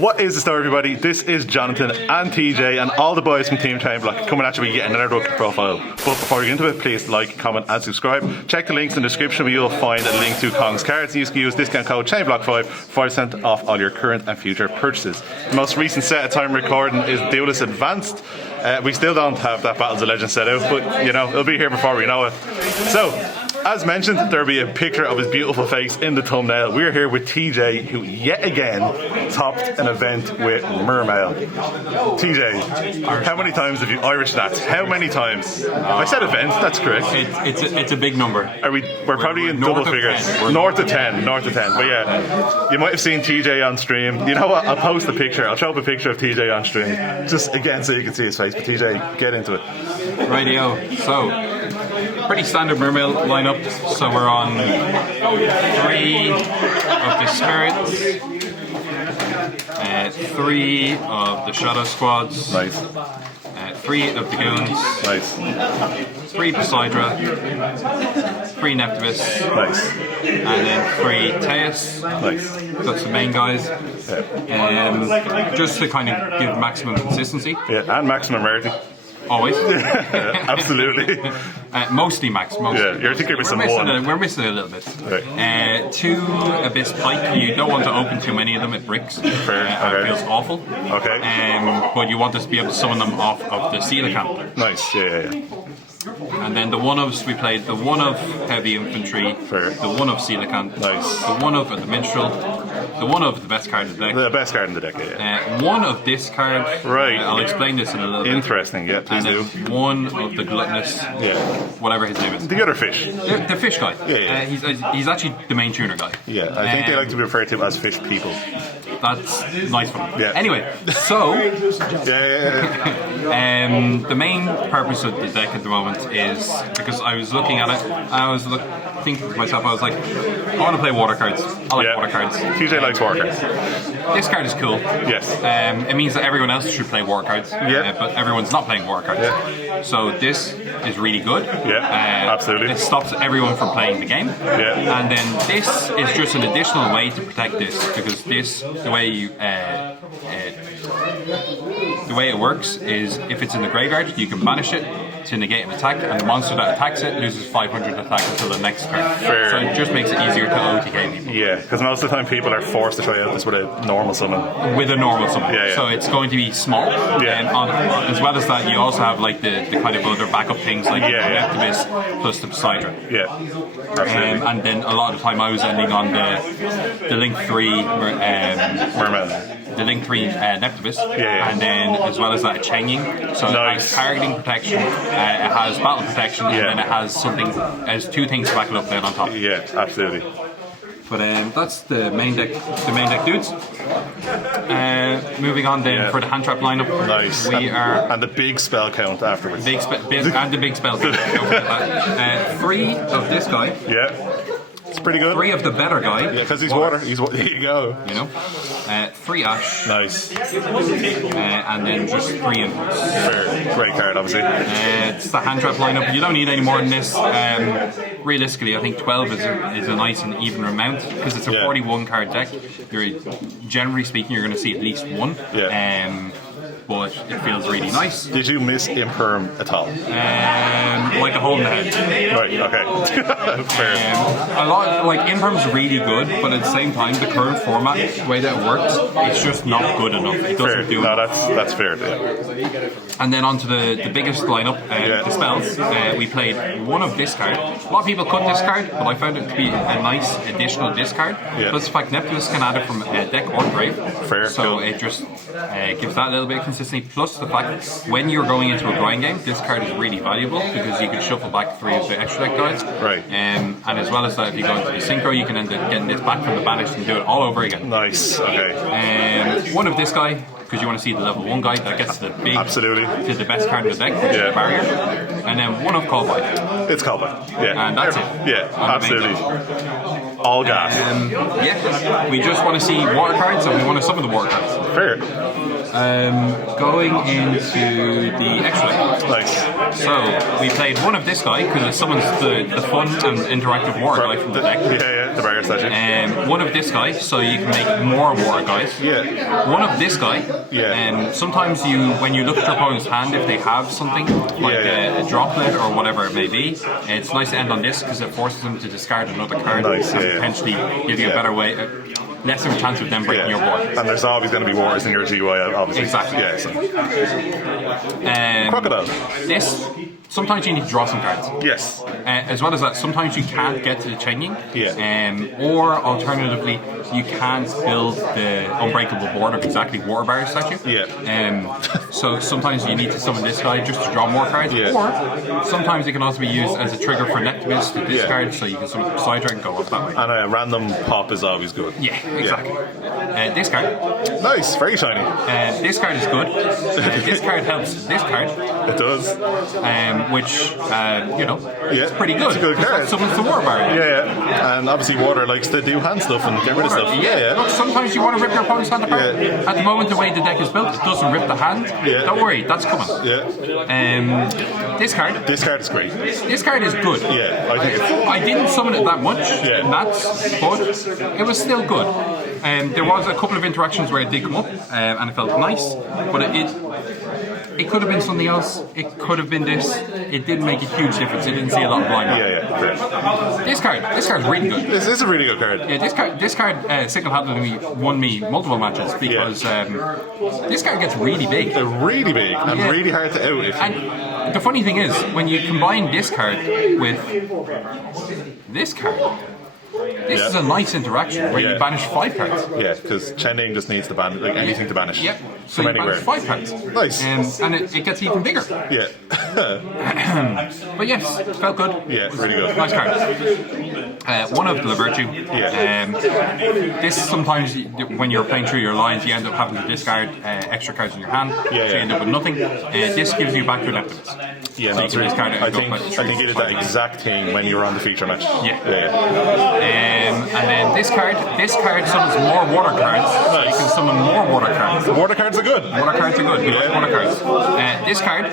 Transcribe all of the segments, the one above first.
What is the story, everybody? This is Jonathan and TJ and all the boys from Team ChainBlock coming at you with yet another rookie profile. But before we get into it, please like, comment and subscribe. Check the links in the description where you'll find a link to Kong's cards. You can use discount code ChainBlock5 for 5% off all your current and future purchases. The most recent set of time recording is Duelist Advanced. We still don't have that Battles of Legends set out, but you know, it'll be here before we know it. So, as mentioned, there'll be a picture of his beautiful face in the thumbnail. We're here with TJ, who yet again topped an event with Mermail. TJ, how many times have you Irish that? How many times? I said event, that's correct. It's a big number. We're probably in double figures. North of 10. But yeah, you might have seen TJ on stream. You know what? I'll post a picture. I'll show up a picture of TJ on stream. Just again so you can see his face. But TJ, get into it. Rightio. So, pretty standard Mermail lineup. So we're on 3 of the Spirits, 3 of the Shadow Squads, Nice. 3 of the Goons, Nice. 3 Poseidra, 3 Neptivus, Nice. and then 3 Teus. Nice. That's the main guys. Yeah. Just to kind of give maximum consistency. Yeah, and maximum rarity. Always. Absolutely. Mostly max. Mostly. Yeah, you're thinking we're missing one. We're missing a little bit. Right. 2 Abyss Pike. You don't want to open too many of them. It bricks. Fair. Okay. It feels awful. Okay. But you want us to be able to summon them off of the Coelacanth. Nice. Yeah. And then the one ofs we played, the one of Heavy Infantry, Fair. the one of Coelacanth, Nice. the one of the Minstrel, the one of the best card in the deck. The best card in the deck, yeah. One of this card. Right. I'll explain this in a little bit. Interesting, yeah, please do. And then one of the Gluttonous, Yeah. whatever his name is. The other fish. The fish guy. Yeah. He's actually the main tuner guy. Yeah, I think they like to be referred to as fish people. That's nice one. Yeah. Anyway, so Yeah. the main purpose of the deck at the moment is because I was looking at it, I was thinking to myself, I was like, I want to play water cards. I like water cards. TJ likes water cards. This card is cool. Yes. It means that everyone else should play war cards. Yeah. But everyone's not playing war cards. Yeah. So this is really good. Yeah, absolutely. It stops everyone from playing the game. Yeah. And then this is just an additional way to protect this, because this, the way it works is if it's in the graveyard, you can banish it to negate an attack, and the monster that attacks it loses 500 attack until the next turn. Fair. So it just makes it easier to OTK people. Yeah, because most of the time people are forced to try out this with a normal summon. With a normal summon. Yeah. So it's going to be small. Yeah. And as well as that, you also have like the kind of other backup things like Neptivus plus the Poseidra. Yeah, absolutely. And then a lot of the time I was ending on the Link 3 Mermail. the Link 3 Neptivus, Yeah. and then as well as that, a Chaining. So Nice. it has targeting protection, it has battle protection, and then it has has 2 things to back it up then on top. Yeah, absolutely. But that's the main deck dudes. Moving on then for the hand trap lineup. Nice. And the big spell count afterwards. And the big spell. 3 of this guy. Yeah. It's pretty good. 3 of the better guy. Yeah, because he's water. There you go. You know, 3 Ash. Nice. And then just 3 inputs. Fair. Great card, obviously. It's the hand trap lineup. You don't need any more than this. Realistically, I think 12 is a nice and even amount because it's a 41 card deck. Generally speaking, you're going to see at least 1. Yeah. But it feels really nice. Did you miss Imperm at all? Like a hole in the head. Right, okay. Fair. A lot, like Imperm's really good, but at the same time, the current format, the way that it works, it's just not good enough. It doesn't do no, enough. that's fair. Yeah. And then onto the biggest lineup, the spells. We played 1 of this card. A lot of people cut this card, but I found it to be a nice additional discard. Yeah. Plus the fact Neptivus can add it from deck or grave. Fair. So cool. it just gives that a little bit of consistency. Plus the fact when you're going into a grind game, this card is really valuable because you can shuffle back 3 of the extra deck cards. Right. And as well as that, if you go into the synchro, you can end up getting this back from the banished and do it all over again. Nice. Okay. 1 of this guy, because you want to see the level 1 guy that gets to the big, Absolutely. to the best card in the deck, which is the barrier, and then 1 of Callby. It's Callby. Yeah. And that's it. Yeah, absolutely. All gas. We just want to see water cards, and we want to summon the water cards. Fair. Going into the extra. Nice. So we played one of this guy because it summons the fun and interactive war guy from the deck. Yeah, the barrier statue. One of this guy, so you can make more war guys. Yeah. One of this guy. Yeah. Sometimes when you look at your opponent's hand, if they have something like a droplet or whatever it may be, it's nice to end on this because it forces them to discard another card and potentially give you a better way. Less of a chance of them breaking your board. And there's always going to be wars in your GUI, obviously. Exactly. Yeah, so. Crocodile. This, sometimes you need to draw some cards. Yes. As well as that, sometimes you can't get to the chaining. Yeah. Or alternatively, you can't build the unbreakable board of exactly water barrier statue. Yeah. So sometimes you need to summon this guy just to draw more cards. Yeah. Or sometimes it can also be used as a trigger for Nectibus to discard, so you can summon Sidra and go off that way. And a random pop is always good. Yeah, exactly. This card. Nice, very shiny. This card is good. This card helps this card. It does. Which, it's pretty good. It's a good card. Summons the water barrier. Yeah. And obviously water likes to do hand stuff and get rid of stuff. Yeah. Look, sometimes you want to rip your opponent's hand apart. At the moment, the way the deck is built, it doesn't rip the hand. Yeah. Don't worry, that's coming. Yeah. This card. This card is great. This card is good. Yeah, I think it's... I didn't summon it that much, but it was still good. There was a couple of interactions where it did come up, and it felt nice, but it could have been something else. It could have been this. It didn't make a huge difference. It didn't see a lot of blind. Yeah. This card's really good. This is a really good card. Yeah, this card single-handedly won me multiple matches because this card gets really big. They're really big and really hard to out. And the funny thing is, when you combine this card with this card, this is a nice interaction where you banish 5 cards. Yeah, because Chenning just needs to banish anything to banish. Yep. So from you anywhere. banish 5 cards. Nice. And it gets even bigger. Yeah. But yes, it felt good. Yeah, really good. Nice card. One of the Virtue. Yeah. This sometimes, when you're playing through your lines, you end up having to discard extra cards in your hand. So you end up with nothing. This gives you back to Nectibus. Yeah, so no, you can discard it and I think you did that exact thing when you were on the feature match. Yeah. And then this card summons more water cards. So you can summon more water cards. The water cards are good. Water cards are good. We like water cards. This card,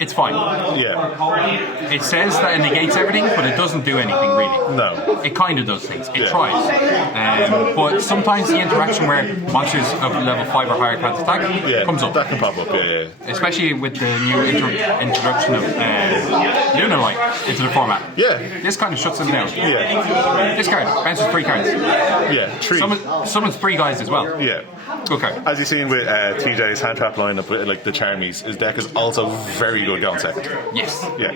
it's fine. Yeah. It says that it negates everything, but it doesn't do anything really. No. It kind of does things. It tries. But sometimes the interaction where monsters of level 5 or higher can't attack comes up. That can pop up, yeah. Especially with the new introduction of Lunar Light into the format. Yeah. This kind of shuts them down. Yeah. This card bounces 3 cards. Yeah, 3. Summons 3 guys as well. Yeah. Okay. As you've seen with TJ's hand trap lineup with like the Charmies, his deck is also very good going second. Yes. Yeah.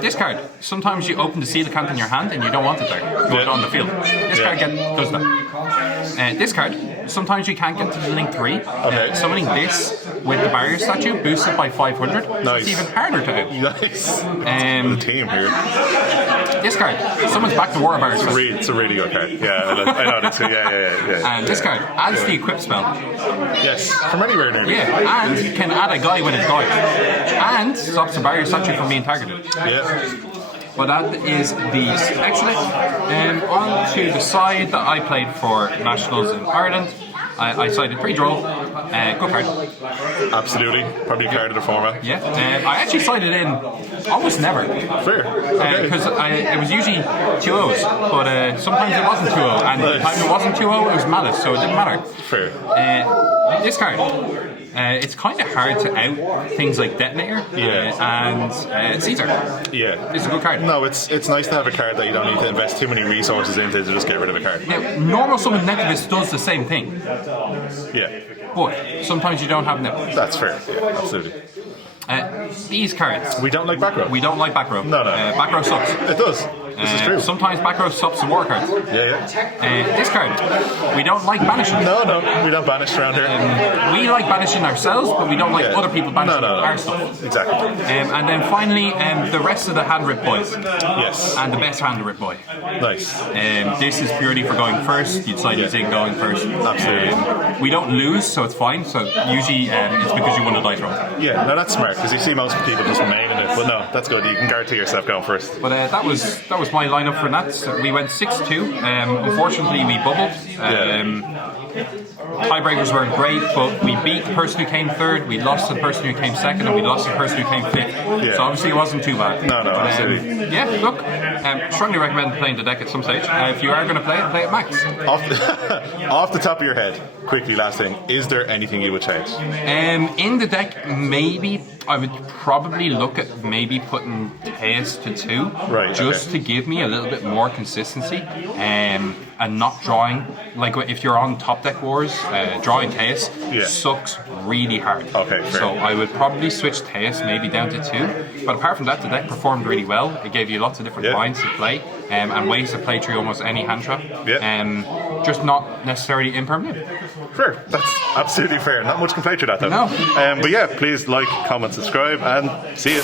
This card, sometimes you open the Coelacanth in your hand and you don't want it there. Put it on the field. This card does that. This card, sometimes you can't get to the link 3. Summoning this with the barrier statue boosts it by 500. Nice. It's even harder to out. Nice. The team here. This card, summons back the water barrier statue. It's a really good card. Yeah, I know that's good. Yeah. And this card adds the equip spell. Yes, from anywhere near. Yeah, and can add a guy when it dies. And stops the barrier statue from being targeted. Yeah. But that is the extra. On to the side that I played for Nationals in Ireland. I sided pre-draw. Good card. Absolutely. Probably a card of the format. Yeah. I actually sided in almost never. Fair. Because it was usually 2-0s, but sometimes it wasn't 2-0. And the time it wasn't 2-0, it was Malice, so it didn't matter. Fair. This card. It's kind of hard to out things like Detonator and Caesar. Yeah. It's a good card. No, it's nice to have a card that you don't need to invest too many resources into to just get rid of a card. Now, normal summon Nectibus does the same thing. Yeah. But sometimes you don't have Nectibus. That's fair. Yeah, absolutely. These cards. We don't like back row. We don't like back row. No. Back row sucks. It does. This is true. Sometimes back row stops the war cards. Yeah. This card, we don't like banishing. No, we don't banish around here. We like banishing ourselves, but we don't like other people banishing our stuff. Exactly. And then finally, the rest of the hand rip boys. Yes. And the best hand rip boy. Nice. This is purely for going first. You'd side in going first. Absolutely. We don't lose, so it's fine. So usually it's because you won the dice roll. Yeah, no, that's smart because you see most people just remain in it. But no, that's good. You can guarantee yourself going first. But that was my lineup for Nats. We went 6-2. Unfortunately, we bubbled. tiebreakers weren't great, but we beat the person who came third, we lost to the person who came second, and we lost to the person who came fifth. So obviously it wasn't too bad. No, absolutely. Yeah, look, strongly recommend playing the deck at some stage. If you are going to play it max. Off the top of your head, quickly, last thing, is there anything you would change? In the deck, maybe I would probably look at maybe putting Teus to 2, just to give me a little bit more consistency, and not drawing. Like if you're on top deck wars, drawing Teus sucks really hard. Okay, fair. So I would probably switch Teus maybe down to 2. But apart from that, the deck performed really well. It gave you lots of different lines to play, and ways to play through almost any hand trap. Just not necessarily impermanent. Fair. That's absolutely fair. Not much can play through that though. No. But yeah, please like, comment, subscribe, and see you.